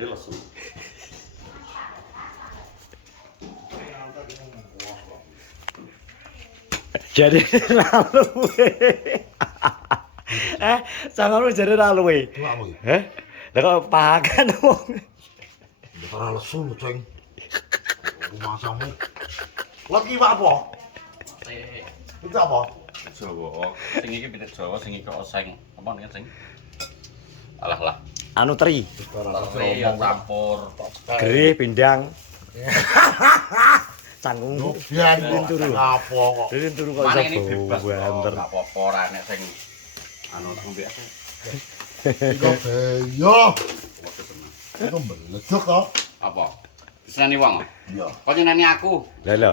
Gede lesu. Jadi lalu. Sama lu jadi lalu. Lah kok pakan wong. Ora lesu, Ceng. Masamu. Lagi apa? Itu apa? Jawa. Sing iki pitik Jawa, sing iki oseng. Apa nih, Sing? Alah. Anu teri, Terus ya campur. gerih pindang. Canggung. Biyen turu. Apa kok? Lilin turu kok Mana ini iso bebas banter. enggak apa-apa ora nek sing anu ngombe aku. Iku beyo. Iku meleduk kok. Apa? Diseneni wong. Iya. Kok nyeneni aku? Lah lho,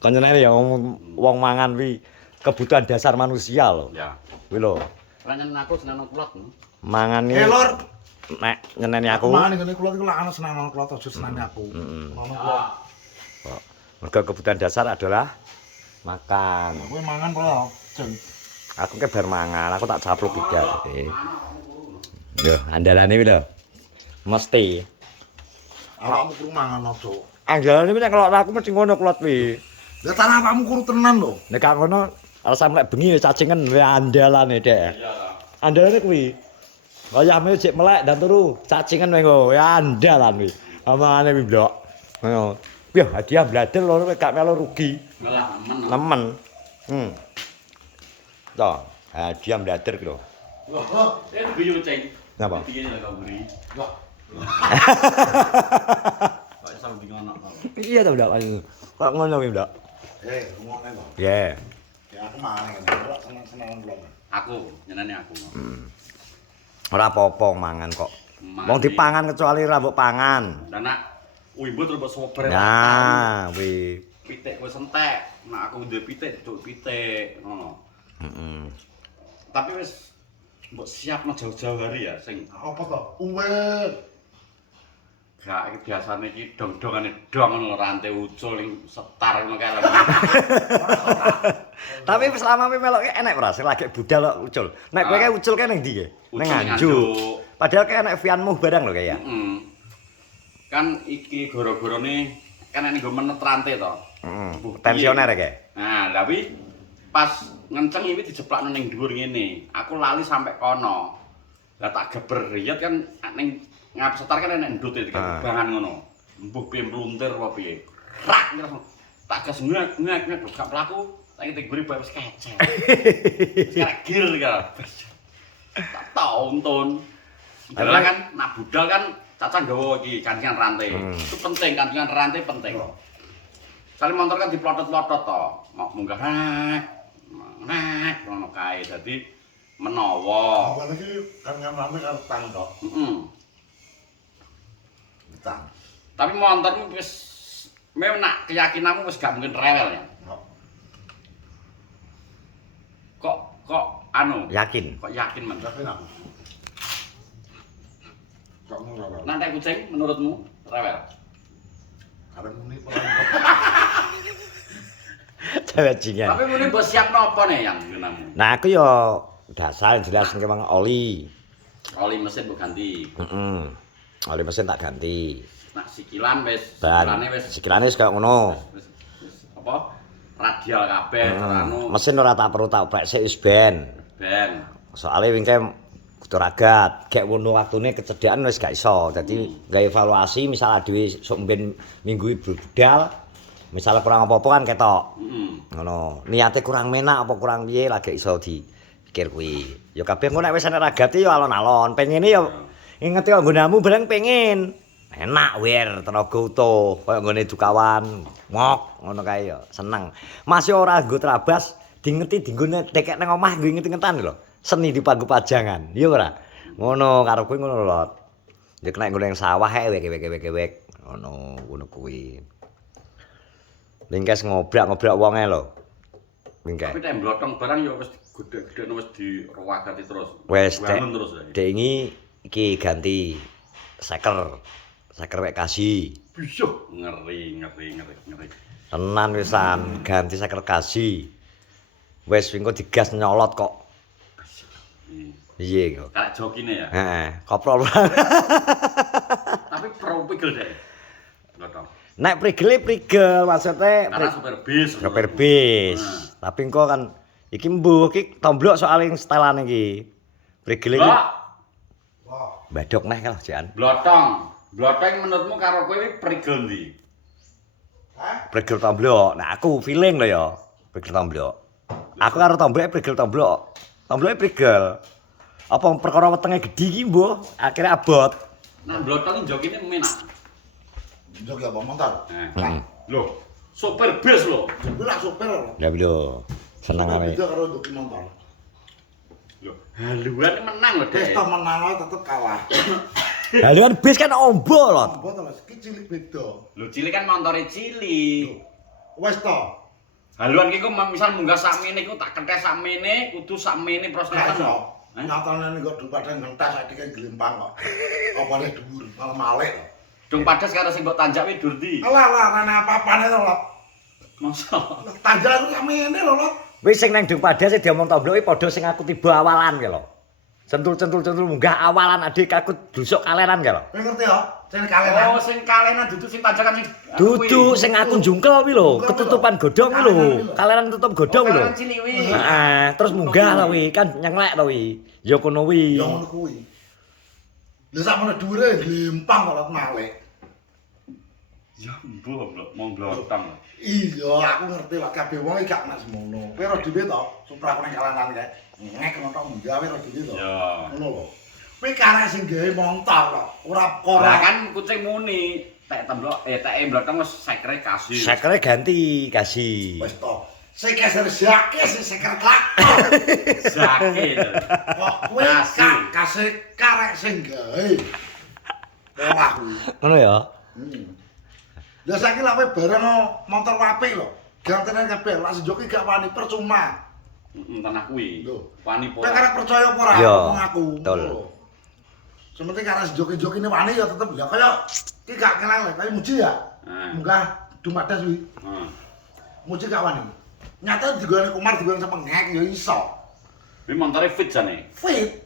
konjenane ya wong mangan wi kebutuhan dasar manusia lho. Ya. Kuwi lho, Ora nyeneni aku seneng kulot. mangan iki Lor. nek nyeneni aku. Mangan ngene kula iku lak ana seneng kula aja seneng aku. Ngono kula. Mergo kebutuhan dasar adalah makan. Kowe mangan kula, Ceng. Aku ke bar mangan, aku tak capluk juga. Yo, andalane kuwi lho. Mesti. Awakmu kudu mangan aja. Andalane kuwi nek kelok aku mesti ngono kelot kuwi. Lah tanah awakmu kudu tenan lho. Nek gak ngono alasan lek bengi cacingen wae andalane dek. Andalane kuwi. Ayame jek melek dan turu, cacingen wae nggo, ya andalan kuwi. Omongane kuwi blok. Ngono. Piye hadiah bladel lho gak melu rugi. Lah Nemen. Toh, hadiah bladel kuwi lho. Wah, guyu Ceng. Napa? Piye lek kau beri? Wah. Kok iso ngono kok. Iya to, Mbak. Kok ngono kuwi, Mbak? Ngomongnya lho. Ya. Ya aku mangan ngene, kula seneng-seneng kula. Aku nyeneni aku. Ora apa-apa mangan kok. Wong dipangan kecuali ra mbok pangan. Lah nak wimbut terus sober. Nah, kuwi. Pitik wis entek. Nak aku duwe pitik, cuk pitik ngono. Heeh. Tapi wis mbok siapno jauh-jauh hari ya sing Apa to? Uwit. gak iki biasane iki dong-dongane dong ngono rantai ucul ning setar ngono kae. Tapi selama kowe melok enek ora sing lagi budal kok ucul. Nek kowe kae ucul kae ning ndi? Ning Nganjuk. Padahal kae enek Vianmu barang lho kae ya. Kan iki gara-garane kan nek nggo menet rantai to. Heeh. Pensioner kae. Nah, tapi pas ngenceng iki dijeplakno ning dhuwur ngene. Aku lali sampe kono. Lah tak geber riyet kan ning ngap setar kan enek ndut iki bangan ngono. Mbuh piye mluntir apa piye. Rak langsung tak gas ngek gak pelaku. Saiki teguri bae wis kecek. Wis karek gir kan. Tak tonton. Karena kan nak budal kan caca nggawa iki kancingan rantai. Itu penting kancingan rantai penting. Kali motor kan diplotot-plotot to. Mau munggah nek ngono kae. Dadi menawa. Apa iki kan rame karo tang tok. Tang. Tapi motormu wis memang nak keyakinanmu wis gak mungkin rewel ya. Kok anu? Yakin. Kok yakin men? Tapi aku. Kok ngono. Nanti kucing menurutmu rewel? Arep muni pelan. Bajingan. Tapi muni mbok siapno apa nih yang gunamu? Nah, aku yo dasar jelas kemang oli. Oli mesin mbok ganti. Heeh. Oli mesin tak ganti. Nak sikilan wis, Sikilane wis kaya ngono. wis apa? Radial kabeh anu Mesin ora tak perlu tak oprek sik wis ben. Soale wingke kudu ragat, gek ngono waktune kecedhiaan wis gak iso. Dadi gawe evaluasi misal dhewe sok ben minggu budal. Misal kurang apa-apa kan ketok. Ngono. Niate kurang menak apa kurang piye lagi iso dipikir kuwi. Ya kabeh engko nek wis ana ragate ya alon-alon. Pengene ya inget ya nggonamu bareng pengen. Enak wir tenaga utuh kaya nggone dukawan. Mok ngono kae ya seneng. Masih ora nggo trabas dingeti dinggone dekek nang omah nggo inget-ingetan lho. Seni dipanggo pajangan. Ya ora? Ngono karo kowe ngono lho. Ya kena nggone sawah ae wek. Ngono kuwi. Lingkes ngobrak-ngobrak wonge lho. Lingkes. Tapi nek mblotong barang ya wis gede-gede wis dirowagati terus. Wes bangun terus ya. Dek iki ganti seker wek kasih. Bisa ngeri. Tenan wisan ganti seker kasih. Wes engko digas nyolot kok. Iya kok. Kayak jokine ya. Heeh, koprol. Tapi pro prigel deh. Glotong. Nek prigel maksudnya Karena supir bis. supir bis. Tapi engko kan iki mbuh iki tomblok soal yang setelan iki. Prigel iki Blok. badok neh kalau Jan. Blotong. Blotong menurutmu karo kowe iki prigel ndi? Prigel tomblok. Nah aku feeling lho ya. Prigel tomblok. Aku karo tomblok prigel tomblok. Tombloke prigel. Apa perkara wetenge gedhi iki mbuh akhirnya abot. Nah, blotong jokine menak. Jok ya motor. Loh, supir bis lho. Kuwi lak sopir lho. Ya lho. Senengane. Beda karo joki motor. Loh, haluan menang lho, Wis Dek. to menang tetep kalah. Haluan bis kan ombo lho. Apa to Mas? Iki cilik beda. Lho, cilik kan montore cilik. Wis to. Haluan ki ku misal munggah sakmene iku tak kenthes sakmene, kudu sakmene Gak prosesan. iso. Nyatane kok dupadhe ngentas saiki kan glempang kok. Opane dhuwur, malah malih kok. Dung padas karo sing mbok tanjak kuwi dur ndi? Alah ana apa-apane to, Lot. Masa? Tanjak aku samene lho, Lot. Wis sing nang Dung Padas sing diomong tombloke padha sing aku tiba awalan ki lho. Centul munggah awalan adik aku dusuk kalenan ki lho. Kowe ngerti ya? Sing kalenan. Oh, sing kalenan dudu sing tanjakan sing Dudu sing aku jungkel kuwi lho, ketutupan godhong kuwi lho. Kalenan tutup godhong kuwi lho. Kalenan cilik kuwi. Heeh, terus munggah lho kuwi kan nyenglek to kuwi. Ya kono kuwi. Ya ngono kuwi. Lah sakmene dhuwure glempang kok malih. Ya mbuh blok mong blotong. Iya, aku ngerti lah kabeh wong iki gak nek semono. Kowe ro dhewe to, supra aku ning kalanan kae. Ngek ngono tok munggah kowe ro dhewe to. Ya. Ngono lho. Kowe karek sing gawe montor kok, ora perkara. Lah kan kucing muni, tek temblok tek blotong wis sekre kasih. Sekere ganti kasih. Wis to. Sing keser jake sing seker klak. Zake. Kok kowe kasih karek sing gawe. Wah kuwi. Ngono ya. Lah saiki lak kowe bareng montor apik lho. Gantene kabeh, lak sejoki gak wani percuma. Tanah kuwi. Lho. Wani Kowe pora. karek percaya apa ora Iya, ngomong aku. betul. Sementing karek sejoki-joki ini wani ya tetep ya kaya iki gak kenal kaya muji ya. Munggah dumadas kuwi. Muji gak wani. Nyata digone Kumar digone sepengek ya iso. Kuwi montore fit jane. Fit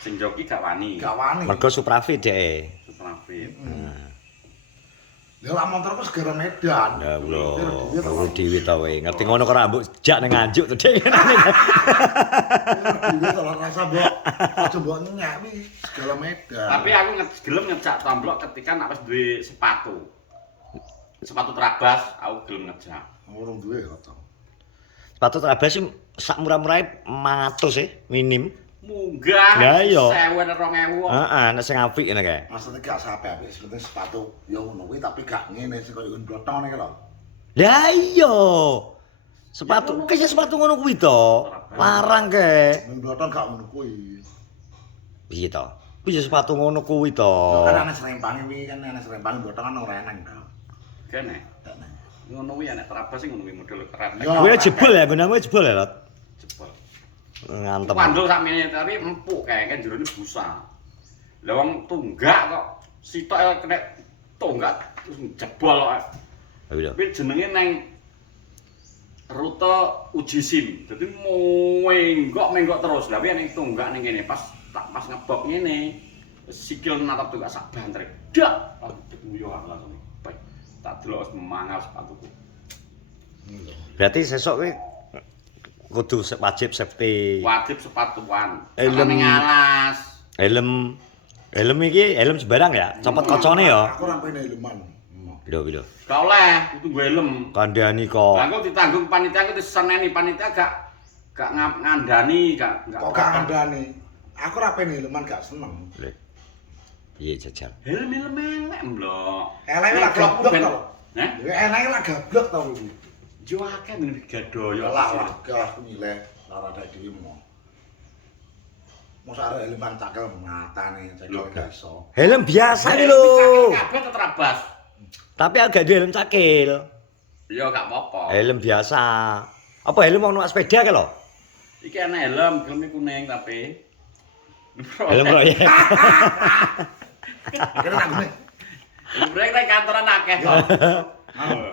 Sing joki gak wani. gak wani. Mergo Suprafit dhek. Super fit. Ya lak motorku segara Medan. Ya bro, Dhewe to. aku dhewe ta kowe. Ngerti ngono kok rambut jak ning Nganjuk to dhek. Dhewe to lak rasa mbok aja mbok nyak kuwi segala Medan. Tapi aku gelem ngejak tomblok ketika nak wis duwe sepatu. Sepatu terabas aku gelem ngejak. Urung duwe kok. Sepatu terabas sih sak murah-murahe 500 sih minim. Munggah. Ya, iya. 1000 2000. Heeh, nek sing apik ngene kae. Maksudnya gak sampe-apik sebenarnya sepatu ya ngono kuwi tapi gak ngene sing koyo blotong ngene lho. Lah iya. Sepatu, kaya sepatu ngono kuwi to. Larang ke. Blotong gak ngono kuwi. Piye to? Piye sepatu ngono kuwi to. Kan ana serempange kuwi kan ana serempange blotong kan ora eneng to. Kene. Ngono kuwi anek terabas sing ngono kuwi model keren. Yo. Kuwi jebol ya, gunamu jebol ya, Lot. Jebol. Ngantem. Pandul sakmene tapi empuk kae kan jerone busa. Lah wong tunggak kok sitok kena tunggak terus jebol kok. Ayo. Kuwi jenenge nang rute uji sim. Dadi menggok terus. Lah kuwi ning tunggak ning kene pas ngebok ngene. Sikil natap tunggak sak bantrek. Dak, yo langsung. Baik. Tak delok wis mangal sepatuku. Berarti sesuk kuwi kudu wajib safety. Wajib sepatuan. Helm. Ning alas. Helm. Helm iki helm sembarang ya. Copot kocone ya. Aku ora pengen helman. Lho. Gak oleh, kudu nggo helm. Kandhani kok. Lah kok ditanggung panitia aku diseneni panitia gak ngandani, gak Kok gak ngandani? Aku ora pengen helman gak seneng. Lho. Piye jajal? Helm elek mblok. Eleke lak goblok to. Heh? Ya eleke lak goblok to kuwi. Yo akeh ning gadoyo. Lah gak nyileh lara dak dhewe mo. Mosok arek helman cakel matane cekel gak iso. Helm biasa iki lho. Kabeh terabas. Tapi agak duwe helm cakil. Yo gak apa-apa. Helm biasa. Apa helm wong numpak sepeda ke lho? Iki ana helm, helm kuning tapi. Helm proyek. Kira tak ngene. Brek nek kantoran akeh to.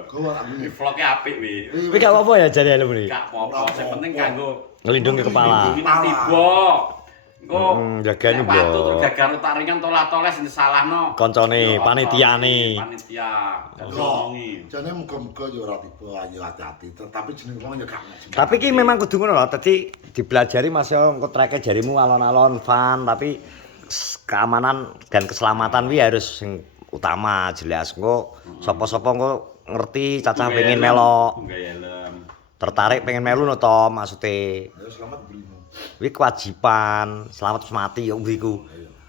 Gowo tak ngene. Di vlog-e apik wi. Tapi gak apa-apa ya jare helm iki. Gak apa-apa, sing penting kanggo Ngelindungi kepala. Ngelindungi tiba. Engko jagani nek watu blok. terus gagar utaringan tolah-toles sing disalahno. Koncone, Ya, panitiane. Panitia. Dadi Yo, ngomongi. jane muga-muga yo ora tiba ayo hati-hati, tapi jeneng wong yo gak ngaji. Tapi ki memang kudu ngono lho, dadi dipelajari Mas yo engko treke jarimu alon-alon fun tapi keamanan dan keselamatan wi harus sing utama jelas. Engko sapa-sapa engko ngerti cacah pengen melok, Nggawe helm. tertarik pengen melu no to maksude. Ya selamat berimu. Kuwi kewajiban, selamat terus mati yo mriku.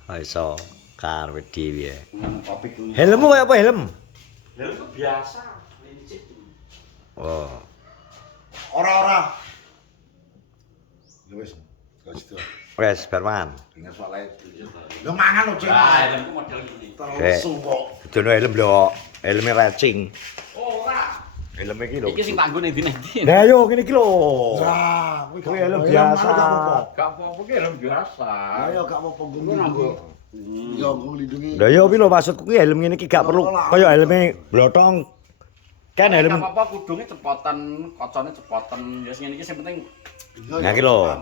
Ha iso kan wedi piye. Kopi ku. Helmmu kaya apa helm? Helm itu biasa, lincip. Oh. Ora-ora. Ya wis, gak situ. Wes Barman. Ingat soalnya. Lo mangan lo cek. Ah, helmku model gini. Terus kok. Kudu helm lho, helme racing. Ora. Helm iki lho. Iki sing tanggo ning ndi-ndi. Lah yo ngene iki lho. Wah, Kuwi helm biasa. Gak apa-apa ki helm biasa. Ayo gak apa-apa Iku nganggo. Yo nggo lindungi. Lah yo piye lho maksudku ki helm ngene iki gak perlu kaya helme blotong. Kan helm. Gak apa-apa kudunge cepoten, kocone cepoten. Ya sing ngene iki sing penting Nah iki lho.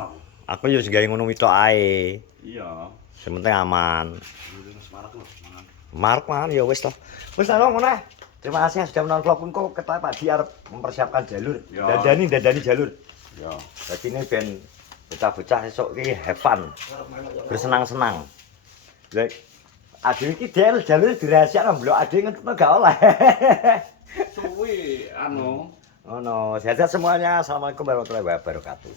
Aku yo sing gawe ngono mitok ae. iya. Sing penting aman. Semarak lho, mangan. Mark man ya wis to. Wis ta ngono ae. Terima kasih yang sudah menonton vlogku. Kok ketua Pak Di arep mempersiapkan jalur. Ya. Dandani jalur. Ya. Dadi ini ben bocah-bocah esuk iki have fun. Bersenang-senang. Lah ade iki del jalur dirahasiakan blok ade ngentutno gak oleh. Suwi anu Oh no, sehat semuanya. Assalamualaikum warahmatullahi wabarakatuh.